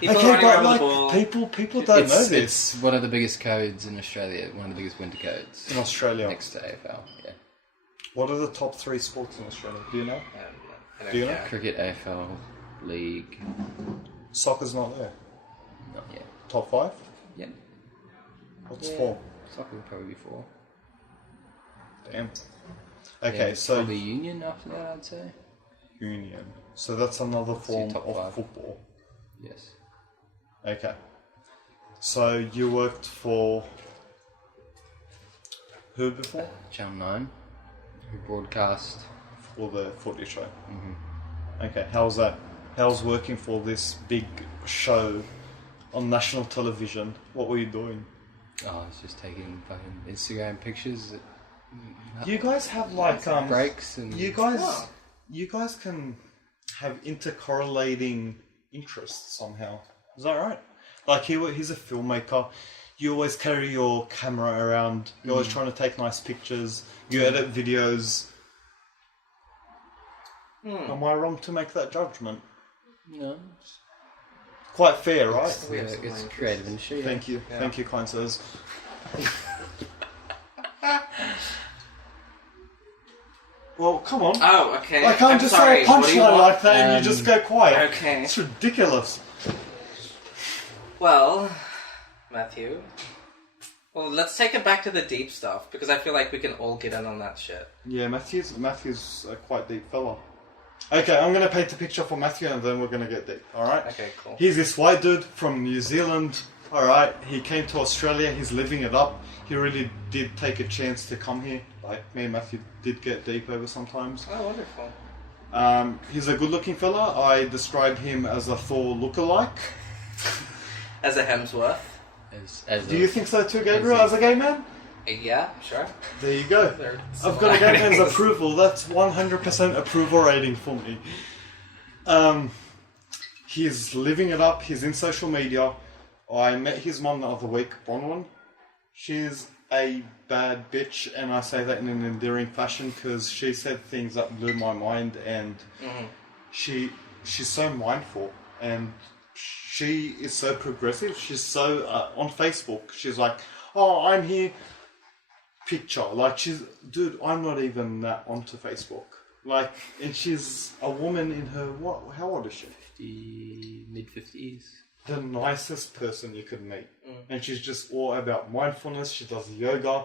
People Okay, running but around like the ball. people don't know this. It's one of the biggest codes in Australia. One of the biggest winter codes In Australia. next to AFL. Yeah. What are the top 3 sports in Australia? Do you know? I don't Do you know? care. Cricket, AFL, league. Soccer's not there. Not yet. Top 5? Yeah. What's Yeah. 4? Soccer would probably be 4. Damn. Okay, Yeah, so probably Union after that, I'd say. Union. So that's another form top of 5. football. Yes. Okay. So you worked for who before? Channel 9, who broadcast. For the footy show. Mm-hmm. Okay, how's that? How's working for this big show on national television? What were you doing? Oh, I was just taking fucking Instagram pictures. You guys have like breaks and you guys can have intercorrelating interests somehow. Is that right? Like he's a filmmaker. You always carry your camera around. You're always trying to take nice pictures. You edit videos. Am I wrong to make that judgment? No. Quite fair, right? It's creative industry. Thank you. Yeah. Thank you, kind sirs. Well, come on. Oh, okay. I can't I'm just sorry. say a What do you punchline want? like that and you just go quiet. Okay. It's ridiculous. Well, Matthew. Well, let's take it back to the deep stuff because I feel like we can all get in on that shit. Yeah, Matthew's a quite deep fella. Okay, I'm going to paint a picture for Matthew and then we're going to get deep, alright? Okay, cool. He's this white dude from New Zealand, alright? He came to Australia, he's living it up. He really did take a chance to come here. Like, me and Matthew did get deep over sometimes. Oh, wonderful. He's a good looking fella. I described him as a Thor lookalike. As a Hemsworth. Do you think so too, Gabriel, as a gay man? Yeah, sure. There you go. They're I've got a gay man's similarities. approval. That's 100% approval rating for me. He's living it up. He's in social media. I met his mum the other week, Bronwyn. She's a bad bitch, and I say that in an endearing fashion because she said things that blew my mind, and she's so mindful, and she is so progressive. She's so on Facebook. She's like, "Oh, I'm here." Picture like dude. I'm not even that onto Facebook. Like, and she's a woman in her how old is she? Mid-50s. The nicest person you could meet, and she's just all about mindfulness. She does yoga.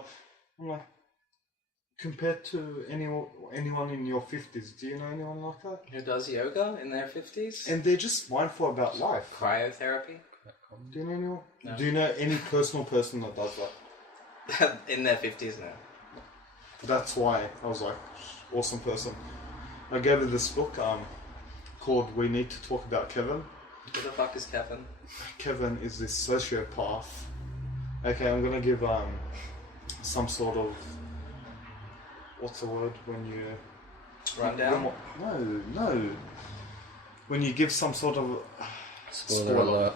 I'm like, compared to anyone in your 50s, do you know anyone like that? Who does yoga in their 50s? And they're just mindful about life. Cryotherapy? Do you know anyone? No. Do you know any personal person that does that? In their 50s now. That's why I was like, awesome person. I gave her this book called We Need to Talk About Kevin. Who the fuck is Kevin? Kevin is this sociopath. Okay, I'm gonna give some sort of, what's the word when you Rundown? No. When you give some sort of Spoiler alert.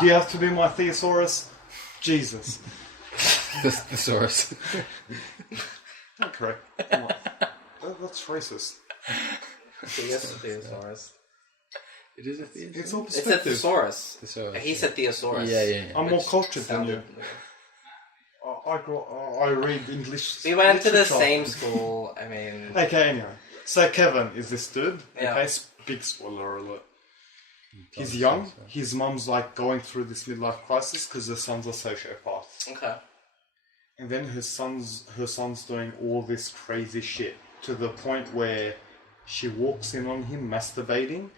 Do you have to be my thesaurus? Jesus. The thesaurus. Not correct. That's racist. Thesaurus. It is a thesaurus. It's all It's a perspective. thesaurus. Thesaurus, He said thesaurus. Yeah. I'm more cultured than you. Sounded weird. I read English. We went to the literature. same school. I mean, Okay, anyway. So Kevin is this dude. Yeah. Okay, big spoiler alert. He's young. His mum's like going through this midlife crisis because her son's a sociopath. okay. And then her son's doing all this crazy shit to the point where she walks in on him masturbating,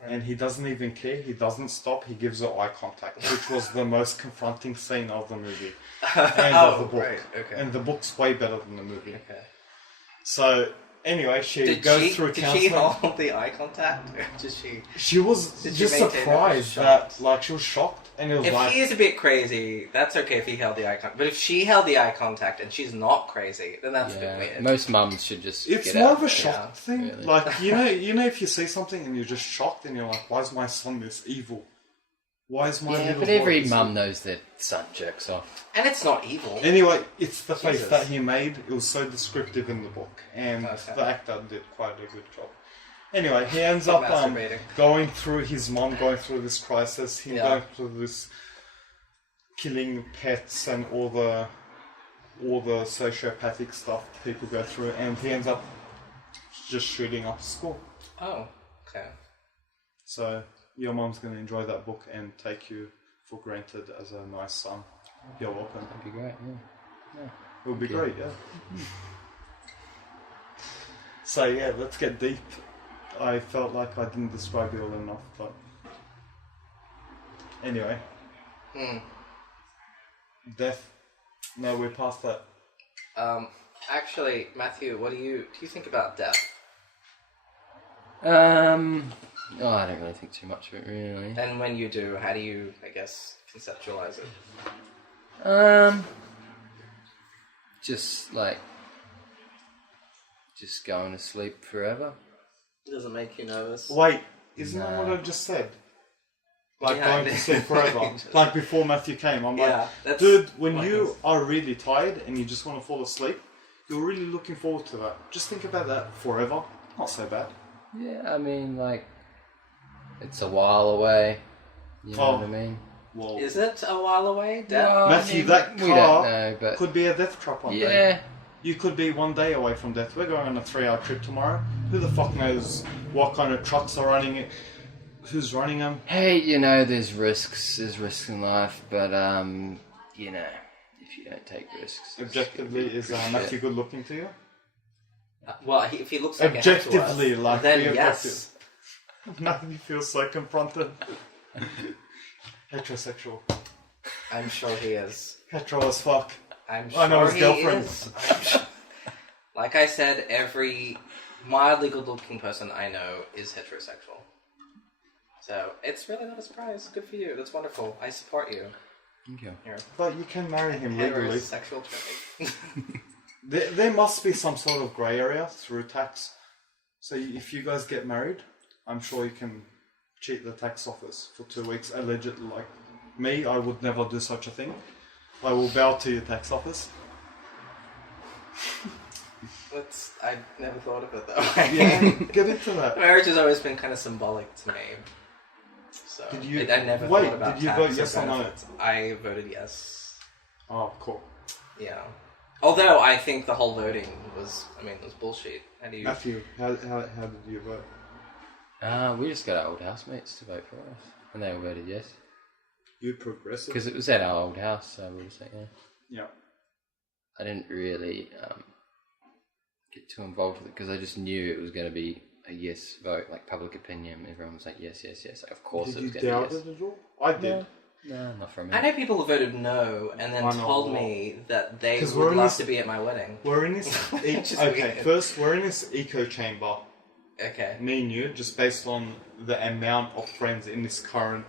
and he doesn't even care. He doesn't stop. He gives her eye contact, which was the most confronting scene of the movie and of the book. Right, okay. And the book's way better than the movie. Okay. So anyway, she goes through did counseling. she hold the eye contact? Or did she? She was Did she just maintain it? surprised Shocked. that, like, she was shocked, and it was If like, he is a bit crazy, that's okay if he held the eye contact. But if she held the eye contact and she's not crazy, then that's a bit weird. Most mums should just it's get more out. of a shock Yeah, thing. really. Like, you know, if you see something and you're just shocked, and you're like, why is my son this evil? Why is my Yeah, little but boy every this mum evil? knows their son jerks off. And it's not evil. Anyway, it's the face Jesus. that he made. It was so descriptive in the book, and Okay. the actor did quite a good job. Anyway, he ends up Masturbating. going through his mom, going through this crisis, him Yeah. going through this killing pets and all the sociopathic stuff people go through, and he ends up just shooting up school. Oh, okay. So your mom's going to enjoy that book and take you for granted as a nice son. You're welcome. That'd be great, yeah. It would be great, yeah. So yeah, let's get deep. I felt like I didn't describe you all enough, but anyway. Death. No, we're past that. Actually, Matthew, what do you think about death? Oh, I don't really think too much of it, really. And when you do, how do you, I guess, conceptualize it? Just going to sleep forever. Does it make you nervous? Wait, isn't that what I just said? Like going to sleep forever. Like before Matthew came, I'm like, dude, when you are really tired and you just want to fall asleep, you're really looking forward to that. Just think about that forever. Not so bad. Yeah, I mean, like, it's a while away. You know what I mean? Well, Is it a while away, death? Well, Matthew, I mean, that we don't car know, but could be a death trap one day. yeah. You could be 1 day away from death. We're going on a 3-hour trip tomorrow. Who the fuck knows what kind of trucks are running it? Who's running them? Hey, you know, there's risks in life, but you know, if you don't take risks, Objectively, is Matthew good looking to you? Well, if he looks like Objectively, a to us, like, then be yes. Matthew feels so confronted. Heterosexual. I'm sure he is. Hetero as fuck. I'm sure I know his he girlfriend. is. I'm sure. Like I said, every mildly good-looking person I know is heterosexual. So it's really not a surprise. Good for you. That's wonderful. I support you. Thank you. Here. But you can marry him legally. Heterosexual trait. There must be some sort of grey area through tax. So if you guys get married, I'm sure you can cheat the tax office for 2 weeks. Allegedly, like me, I would never do such a thing. I will bow to your tax office. I never thought of it that way. Yeah, get into that. Marriage has always been kind of symbolic to me. So Did you- I never wait, thought about did you tax vote or yes or no? benefits. I voted yes. Oh, cool. Yeah. Although I think the whole voting was bullshit. How do you? Matthew, how did you vote? We just got our old housemates to vote for us, and they all voted yes. You progressive? Because it was at our old house, so we were saying yeah. Yeah. I didn't really get too involved with it because I just knew it was going to be a yes vote, like public opinion. Everyone was like yes, yes, yes. Of course, Did it was you going to doubt be yes. it at all? I did. No, not from me. I know people who voted no and then I know. told me that they 'Cause we're would in love this- to be at my wedding. We're in this. Which is Okay, weird. first we're in this echo chamber. Okay. Me and you, just based on the amount of friends in this current.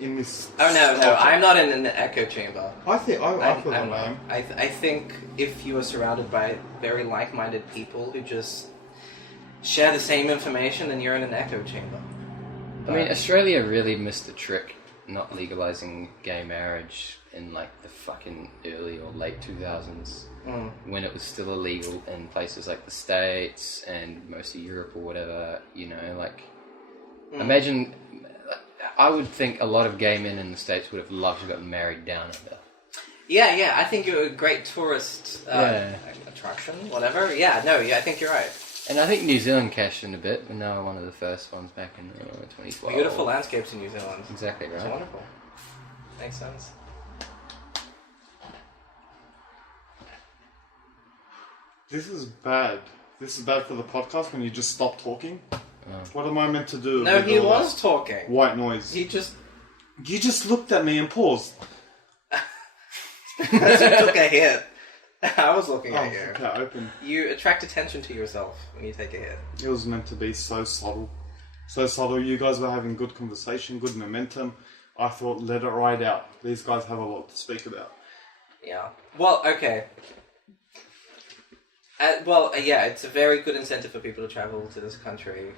In this. Oh no, I'm not in an echo chamber. I think I feel I'm that I not. am. I think if you are surrounded by very like-minded people who just share the same information, then you're in an echo chamber. I mean, Australia really missed the trick not legalizing gay marriage in like the fucking early or late 2000s when it was still illegal in places like the States and most of Europe or whatever, you know, like imagine, I would think a lot of gay men in the States would have loved to have gotten married down under. Yeah, I think you're a great tourist attraction, whatever. Yeah, I think you're right. And I think New Zealand cashed in a bit, and they were one of the first ones back in 2012. Beautiful landscapes in New Zealand. Exactly It's right. wonderful. Makes sense. This is bad. This is bad for the podcast when you just stop talking. What am I meant to do? No, with he all was that talking. white noise. He just You just looked at me and paused. because you took a hit. I was looking Oh, at you. okay, open. You attract attention to yourself when you take a hit. It was meant to be so subtle. So subtle. You guys were having good conversation, good momentum. I thought, let it ride out. These guys have a lot to speak about. Yeah. Well, okay. Yeah, it's a very good incentive for people to travel to this country.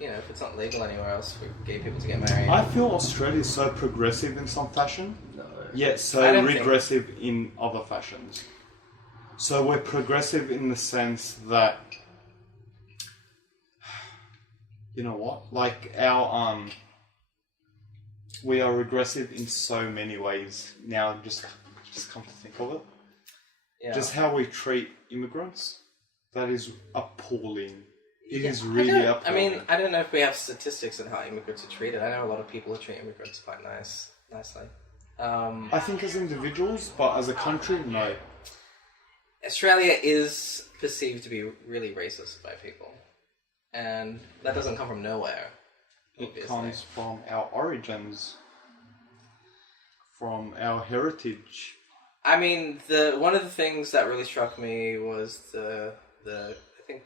If it's not legal anywhere else for gay people to get married. I feel Australia is so progressive in some fashion, yet I so don't think- regressive in other fashions. So we're progressive in the sense that you know what? Like our we are regressive in so many ways now. Just come to think of it, just how we treat immigrants, that is appalling. It is really appalling. I mean, I don't know if we have statistics on how immigrants are treated. I know a lot of people treat immigrants quite nicely. I think as individuals, but as a country, no. Australia is perceived to be really racist by people, and that doesn't come from nowhere. It comes from our origins, from our heritage. I mean, one of the things that really struck me was the I think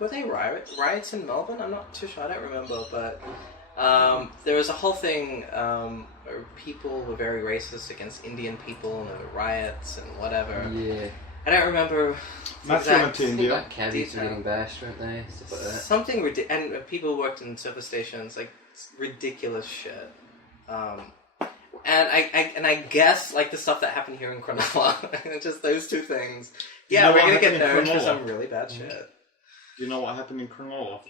were they riots in Melbourne? I'm not too sure. I don't remember, but there was a whole thing where people were very racist against Indian people, and there were riots and whatever. Yeah. I don't remember. Matthew went to India. Like cabbies were getting bashed, weren't they? Stuff like that. Something ridiculous. And people worked in service stations, like ridiculous shit. And I guess like the stuff that happened here in Cronulla, just those two things. Yeah, we're gonna get known for some really bad shit. Do you know what happened in Cronulla?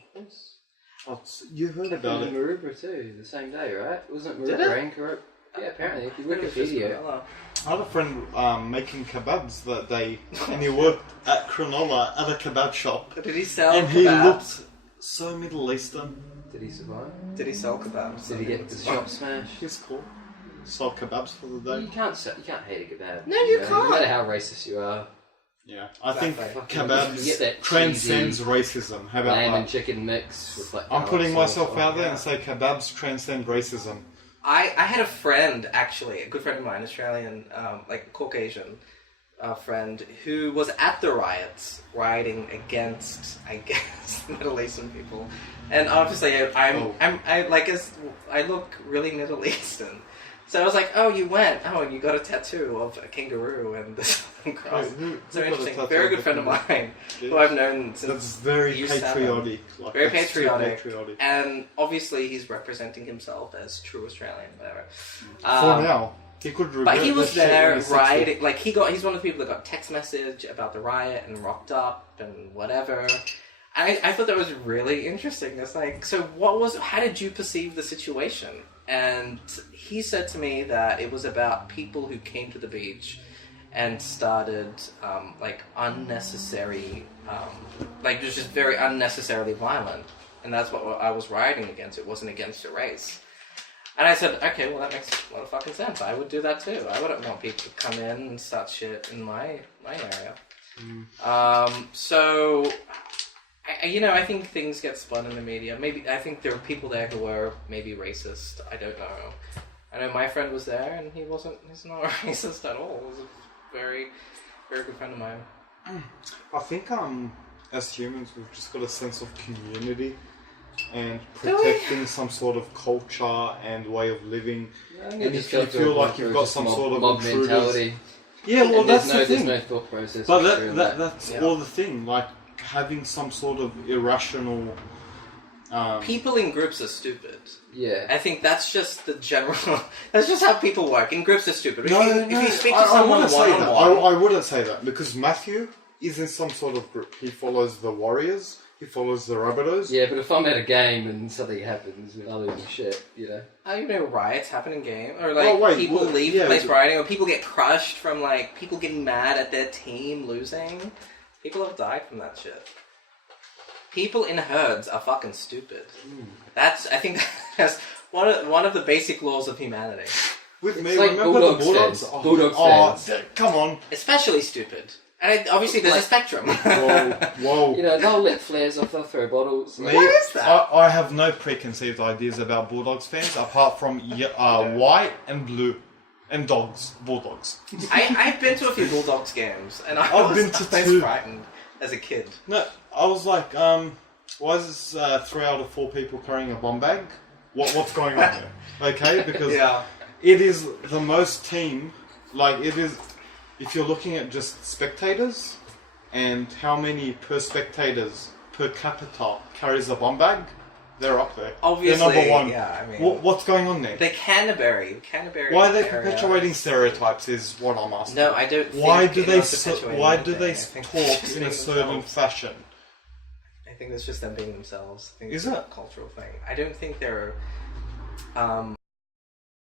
You heard about it. Maroubra too, the same day, right? Wasn't Did Maroubra it? and corrupt? Yeah, apparently. If you It was just Wikipedia. Cronulla. I had a friend making kebabs that day, and he worked at Cronulla at a kebab shop, Did he sell and kebabs? he looked so Middle Eastern. Did he survive? Did he sell kebabs? Did he get the shop smashed? He's cool. Sold kebabs for the day. You can't hate a kebab. No, you know, can't. No matter how racist you are. Yeah, I think Exactly. You get kebabs that transcends cheesy racism. How about lamb and that? chicken mix with like. I'm putting garlic sauce myself on out it. there and say kebabs transcend racism. I had a friend, actually, a good friend of mine, Australian, like Caucasian friend, who was at the riots, rioting against, I guess, Middle Eastern people. And obviously, I look really Middle Eastern. So I was like, oh, you went, and you got a tattoo of a kangaroo and the Southern Cross. Wait, who So got a interesting. tattoo Very of good a friend of kangaroo? mine, who I've known since That's very year 7. patriotic. Like, Very that's too patriotic. And obviously he's representing himself as true Australian, whatever. For now, he could regret But he was this shit when there he's 60. riding, like he's one of the people that got text message about the riot and rocked up and whatever. I thought that was really interesting. It's like, so how did you perceive the situation? And he said to me that it was about people who came to the beach and started unnecessary, it was just very unnecessarily violent, and that's what I was rioting against. It wasn't against a race. And I said, okay, well that makes a lot of fucking sense. I would do that too. I wouldn't want people to come in and start shit in my area. So, I think things get spun in the media. Maybe I think there were people there who were maybe racist. I don't know. I know my friend was there, and he's not racist at all. He was a very, very good friend of mine. I think as humans, we've just got a sense of community and protecting some sort of culture and way of living. And if you feel like you've got some sort of mob intruders, mentality. yeah, well, that's the There's thing. no thought process. But that's that's all the thing. Like having some sort of irrational. People in groups are stupid. yeah. I think that's just the general. That's just how people work. In groups are stupid. If No, you speak to I someone wouldn't say that. one-on-one, I wouldn't say that because Matthew is in some sort of group. He follows the Warriors. He follows the Rabbitohs. Yeah, but if I'm at a game and something happens and I lose my shit, riots happen in game, or people leave the place rioting, or people get crushed from people getting mad at their team losing. People have died from that shit. People in herds are fucking stupid. I think that's one of the basic laws of humanity. With It's me, like remember the Bulldogs Bulldogs? fans. Bulldogs fans. Come on. Especially stupid. And obviously there's a spectrum. Whoa. they'll let flares off, they'll throw bottles. Me, What is that? I have no preconceived ideas about Bulldogs fans apart from white and blue and dogs, Bulldogs. I've been to a few Bulldogs games, and I I've was been to I was 2. frightened as a kid. No, I was like, why is this 3 out of 4 people carrying a bomb bag? What's going on there? Okay, because it is the most team, it is, if you're looking at just spectators and how many per spectators per capita carries a bomb bag, they're up there. Obviously, they're number 1. yeah, I mean... What's going on there? The Canterbury Why are they area. perpetuating stereotypes is what I'm asking. No, I don't think Why do they anyone's perpetuating why anything. do they I think talk they're just in a being certain themselves. fashion? I think it's just them being themselves. I think Is it's it? a cultural thing. I don't think they're